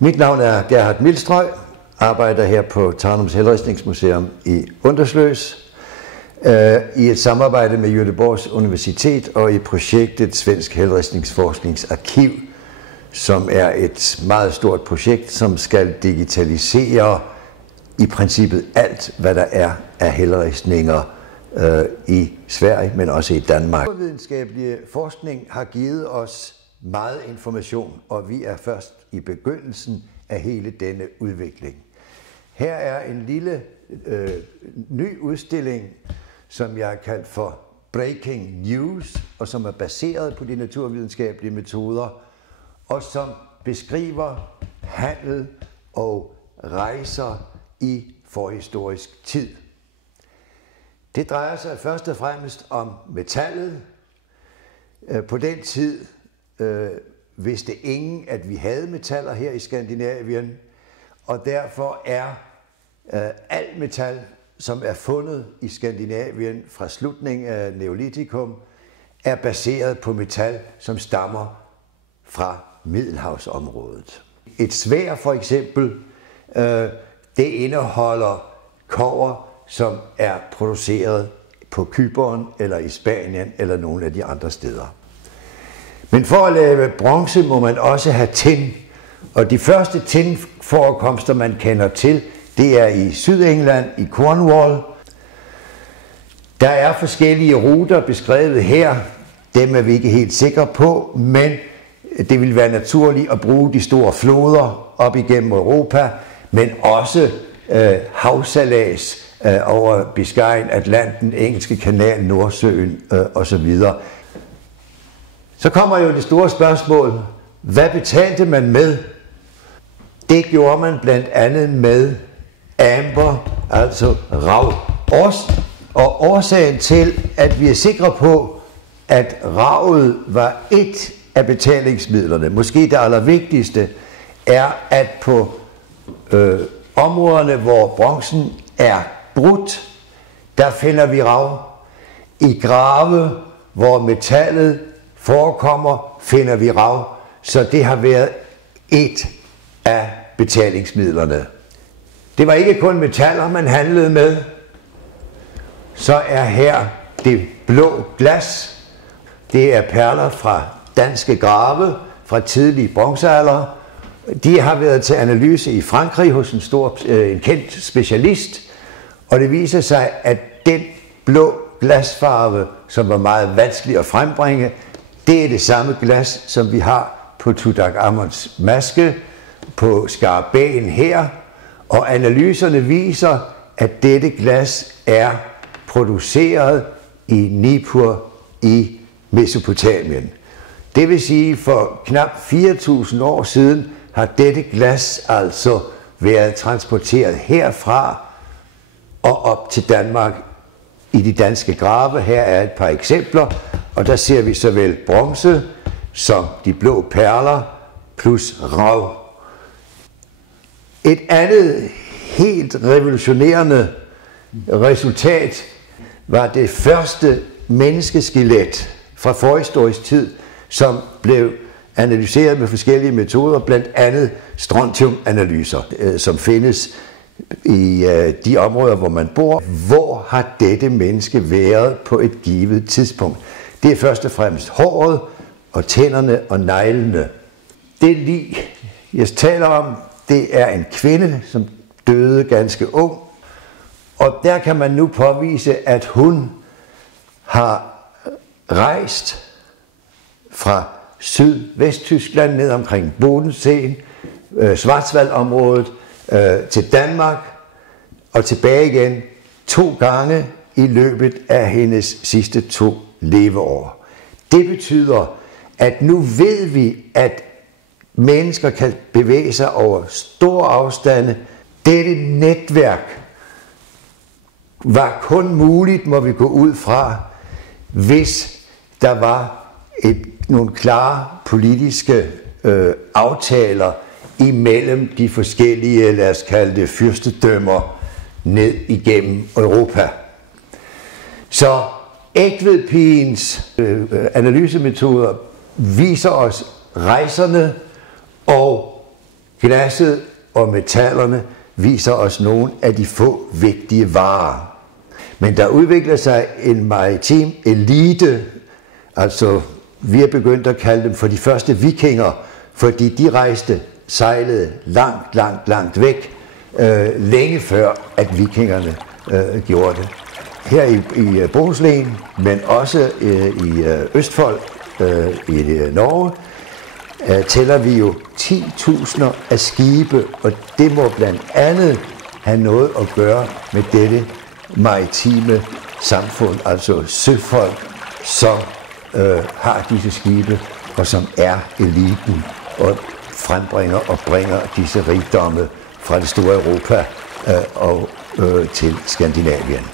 Mit navn er Gerhard Milstrøj, arbejder her på Tranums Helleristningsmuseum i Undersløs, i et samarbejde med Göteborgs Universitet og i projektet Svensk Helleristningsforskningsarkiv, som er et meget stort projekt, som skal digitalisere i princippet alt, hvad der er af helleristninger i Sverige, men også i Danmark. Naturvidenskabelig forskning har givet os meget information, og vi er først i begyndelsen af hele denne udvikling. Her er en lille ny udstilling, som jeg har kaldt for Breaking News, og som er baseret på de naturvidenskabelige metoder, og som beskriver handel og rejser i forhistorisk tid. Det drejer sig først og fremmest om metallet. På den tid vidste ingen, at vi havde metaller her i Skandinavien, og derfor er alt metal, som er fundet i Skandinavien fra slutningen af Neolitikum, er baseret på metal, som stammer fra Middelhavsområdet. Et sværd for eksempel, det indeholder kobber, som er produceret på Cypern eller i Spanien eller nogle af de andre steder. Men for at lave bronze må man også have tin, og de første tinforekomster, man kender til, det er i Sydengland, i Cornwall. Der er forskellige ruter beskrevet her, dem er vi ikke helt sikre på, men det vil være naturligt at bruge de store floder op igennem Europa, men også havsalas over Biscayen, Atlanten, Engelske Kanal, Nordsøen osv. Så kommer jo det store spørgsmål, hvad betalte man med? Det gjorde man blandt andet med amber, altså rav. Og årsagen til, at vi er sikre på, at ravet var et af betalingsmidlerne, måske det allervigtigste, er, at på områderne, hvor bronzen er brudt, der finder vi rav. I grave, hvor metallet forekommer, finder vi rav. Så det har været et af betalingsmidlerne. Det var ikke kun metaller, man handlede med. Så er her det blå glas. Det er perler fra danske grave fra tidlig bronzealder. De har været til analyse i Frankrig hos en kendt specialist, og det viser sig, at den blå glasfarve, som var meget vanskelig at frembringe, det er det samme glas, som vi har på Tutankhamons maske, på skarabæen her, og analyserne viser, at dette glas er produceret i Nippur i Mesopotamien. Det vil sige, for knap 4.000 år siden har dette glas altså været transporteret herfra og op til Danmark i de danske grave. Her er et par eksempler, og der ser vi såvel bronze som de blå perler plus rav. Et andet helt revolutionerende resultat var det første menneskeskelet fra forhistorisk tid, som blev analyseret med forskellige metoder, blandt andet strontiumanalyser, som findes i de områder, hvor man bor. Hvor har dette menneske været på et givet tidspunkt? Det er først og fremmest håret og tænderne og neglene. Det lig, jeg taler om, det er en kvinde, som døde ganske ung, og der kan man nu påvise, at hun har rejst fra Sydvesttyskland ned omkring Bodenseen, Schwarzwaldområdet, til Danmark og tilbage igen 2 gange i løbet af hendes sidste 2 leveår. Det betyder, at nu ved vi, at mennesker kan bevæge sig over store afstande. Dette netværk var kun muligt, må vi gå ud fra, hvis der var nogle klare politiske aftaler imellem de forskellige, lad os kalde det, fyrstedømmer ned igennem Europa. Så Egtvedpigens analysemetoder viser os rejserne og Glasset og metallerne viser os nogle af de få vigtige varer. Men der udvikler sig en maritim elite, altså vi er begyndt at kalde dem for de første vikinger, fordi de sejlede langt væk, længe før at vikingerne gjorde det. Her i Bohuslän, men også i Østfold i Norge, tæller vi jo 10.000 af skibe, og det må blandt andet have noget at gøre med dette maritime samfund, altså søfolk, som har disse skibe, og som er eliten, og frembringer og bringer disse rigdomme fra det store Europa og til Skandinavien.